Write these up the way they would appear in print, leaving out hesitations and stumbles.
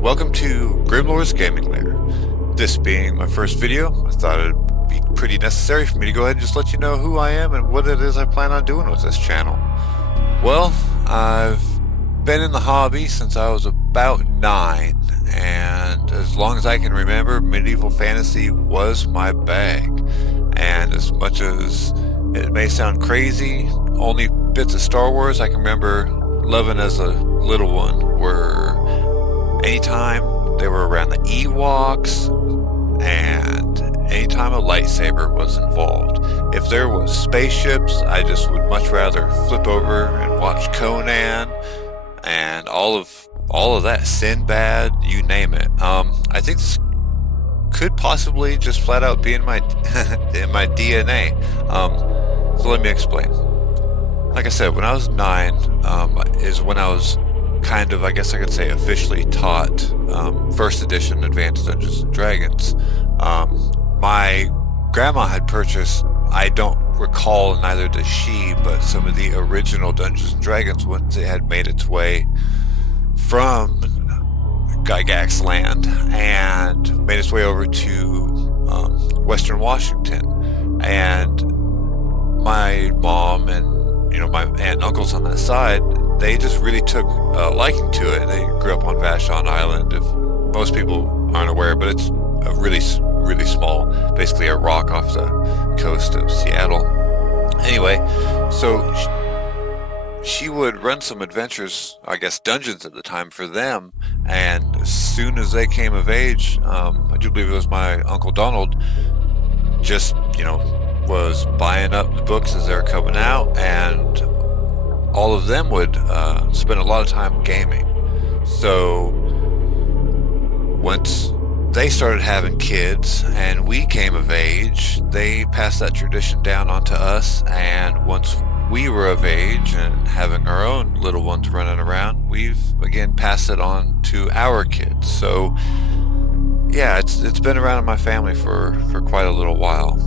welcome to Grimlore's Gaming Lair. This being my first video, I thought it'd be pretty necessary for me to go ahead and just let you know who I am and what it is I plan on doing with this channel. Well, I've been in the hobby since I was about 9, and as long as I can remember, medieval fantasy was my bag. And as much as it may sound crazy, only bits of Star Wars I can remember loving as a little one were anytime they were around the Ewoks and anytime a lightsaber was involved. If there was spaceships, I just would much rather flip over and watch Conan and all of that, Sinbad, you name it. I think this could possibly just flat out be in my in my DNA. So let me explain. Like I said, when I was 9, is when I was kind of, I guess I could say, officially taught first edition Advanced Dungeons and Dragons. My grandma had purchased, I don't recall, neither does she, but some of the original Dungeons and Dragons once it had made its way from Gygax land and made its way over to Western Washington. And my mom and my aunt and uncles on that side, they just really took a liking to it. They grew up on Vashon Island. If most people aren't aware, but it's a really small, basically a rock off the coast of Seattle. Anyway, so she would run some adventures, I guess dungeons at the time for them, and as soon as they came of age, I do believe it was my Uncle Donald, just, was buying up the books as they were coming out, and all of them would spend a lot of time gaming. So once they started having kids and we came of age, they passed that tradition down onto us, and once we were of age and having our own little ones running around, we've again passed it on to our kids. So yeah, it's been around in my family for quite a little while.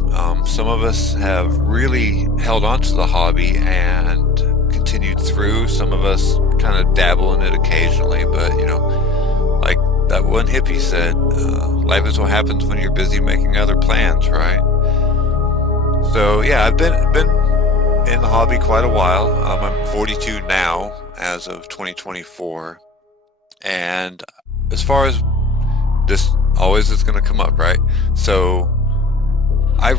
Some of us have really held on to the hobby and continued through. Some of us kind of dabble in it occasionally, but like that one hippie said, life is what happens when you're busy making other plans, right? So yeah, I've been in the hobby quite a while. I'm 42 now as of 2024, and as far as this always is going to come up, right? So I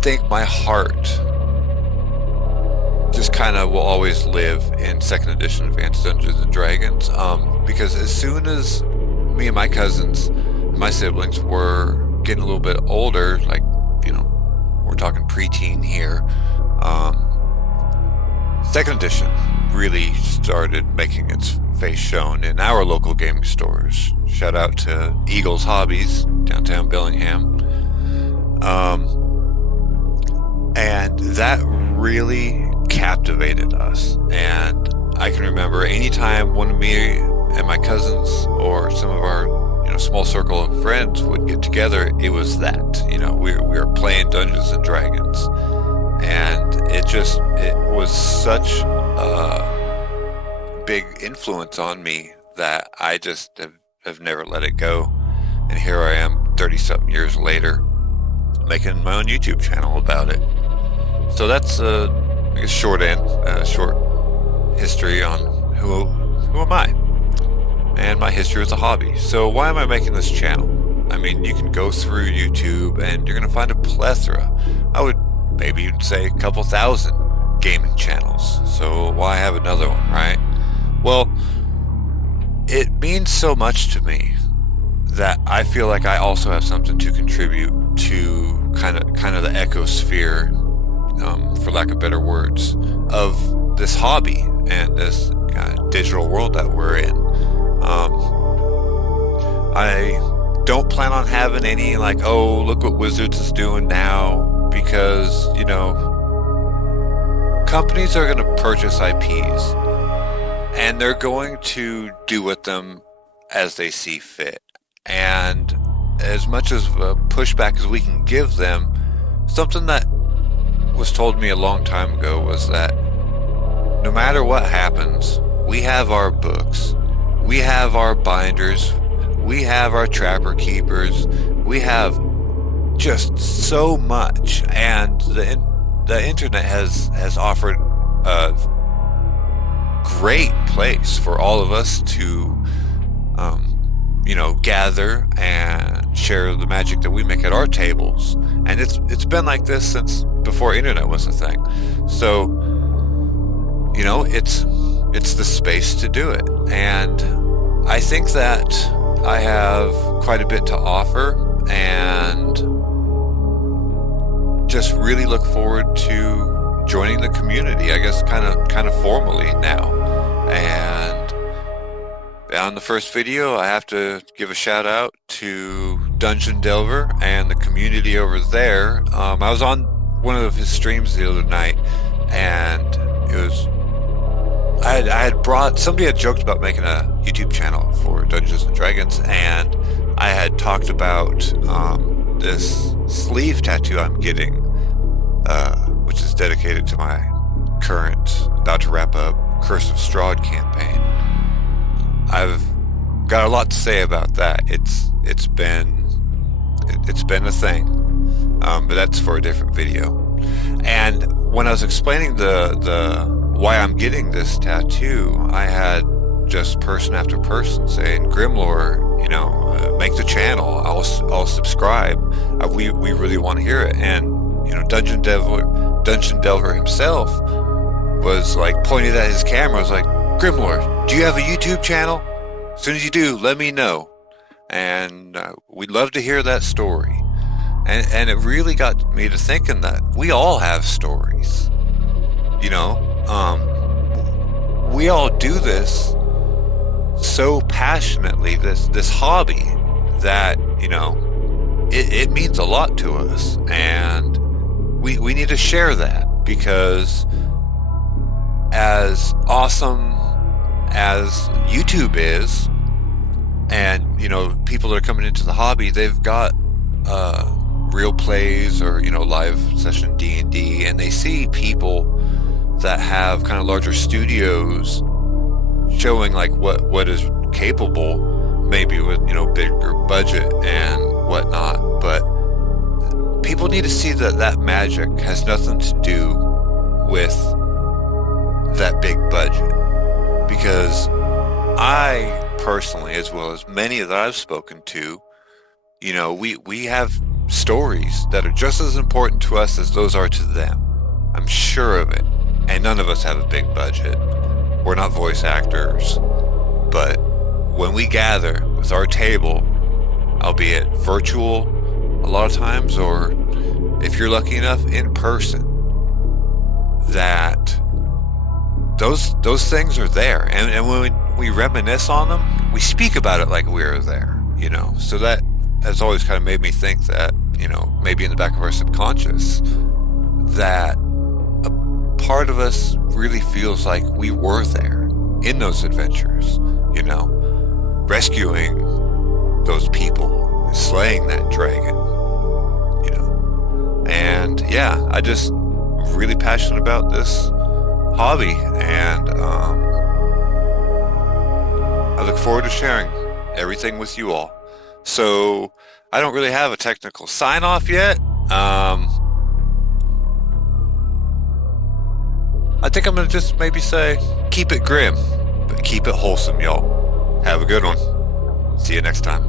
think my heart just kind of will always live in 2nd edition Advanced Dungeons and Dragons, because as soon as me and my cousins, my siblings, were getting a little bit older, like, we're talking preteen here, 2nd edition really started making its face shown in our local gaming stores. Shout out to Eagles Hobbies, downtown Bellingham. And that really captivated us. And I can remember anytime one of me and my cousins or some of our small circle of friends would get together, it was that. We were playing Dungeons and Dragons. And it was such a big influence on me that I just have never let it go. And here I am 30-something years later making my own YouTube channel about it. So that's I guess short history on who am I and my history with the hobby. So why am I making this channel? I mean, you can go through YouTube and you're going to find a plethora. I would maybe even say a couple thousand gaming channels. So why have another one, right? Well, it means so much to me that I feel like I also have something to contribute to kind of the ecosphere, for lack of better words, of this hobby and this digital world that we're in. I don't plan on having any like, oh, look what Wizards is doing now, because companies are going to purchase IPs and they're going to do with them as they see fit. And as much as a pushback as we can give them, something that was told me a long time ago was that no matter what happens, we have our books, we have our binders, we have our trapper keepers, we have just so much, and the internet has offered a great place for all of us to gather and share the magic that we make at our tables. And it's been like this since before internet was a thing. So, it's the space to do it. And I think that I have quite a bit to offer, and just really look forward to joining the community, I guess kind of formally now. And on the first video, I have to give a shout out to Dungeon Delver and the community over there. I was on one of his streams the other night, and it was I had brought, somebody had joked about making a YouTube channel for Dungeons and Dragons, and I had talked about this sleeve tattoo I'm getting, which is dedicated to my current, about to wrap up, Curse of Strahd campaign. I've got a lot to say about that. It's been a thing, but that's for a different video. And when I was explaining the why I'm getting this tattoo, I had just person after person saying, Grimlore, make the channel. I'll subscribe. We really want to hear it. And Dungeon Delver himself was like pointed at his camera. I was like, Grimlore, do you have a YouTube channel? As soon as you do, let me know. And we'd love to hear that story. And it really got me to thinking that we all have stories. We all do this so passionately, this hobby, that it means a lot to us, and we need to share that, because as awesome as YouTube is, and people that are coming into the hobby, they've got real plays or live session D&D, and they see people that have kind of larger studios showing like what is capable, maybe with bigger budget and whatnot. But people need to see that magic has nothing to do with that big budget, because I personally, as well as many that I've spoken to, we have stories that are just as important to us as those are to them. I'm sure of it. And none of us have a big budget. We're not voice actors. But when we gather with our table, albeit virtual a lot of times, or if you're lucky enough, in person, that those things are there. And when we reminisce on them, we speak about it like we were there, So that has always kind of made me think that, maybe in the back of our subconscious, that part of us really feels like we were there in those adventures, rescuing those people, slaying that dragon, and yeah, I just really passionate about this hobby, and I look forward to sharing everything with you all. So I don't really have a technical sign off yet. I think I'm going to just maybe say, keep it grim, but keep it wholesome, y'all. Have a good one. See you next time.